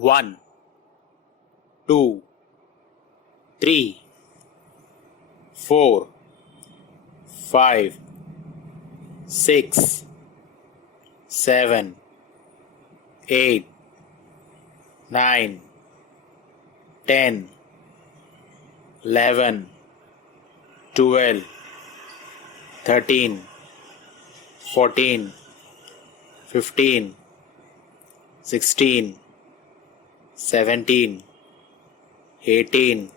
1, 2, 3, 4, 5, 6, 7, 8, 9, 10, 11, 12, 13, 14, 15, 16, 17, 18,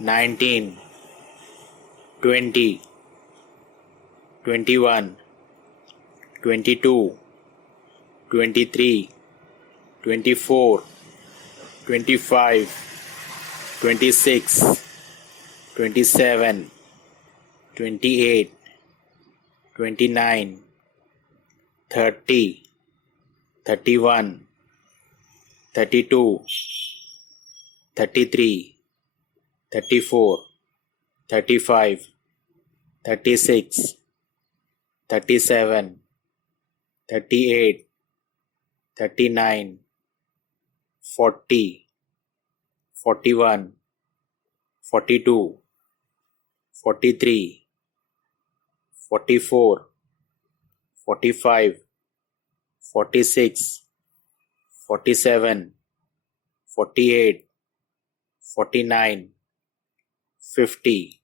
19, 20, 21, 22, 23, 24, 25, 26, 27, 28, 29, 30, 31, 32, 33, 34, 35, 36, 37, 38, 39, 40, 41, 42, 43, 44, 45, 46, 47, 48, 49, 50,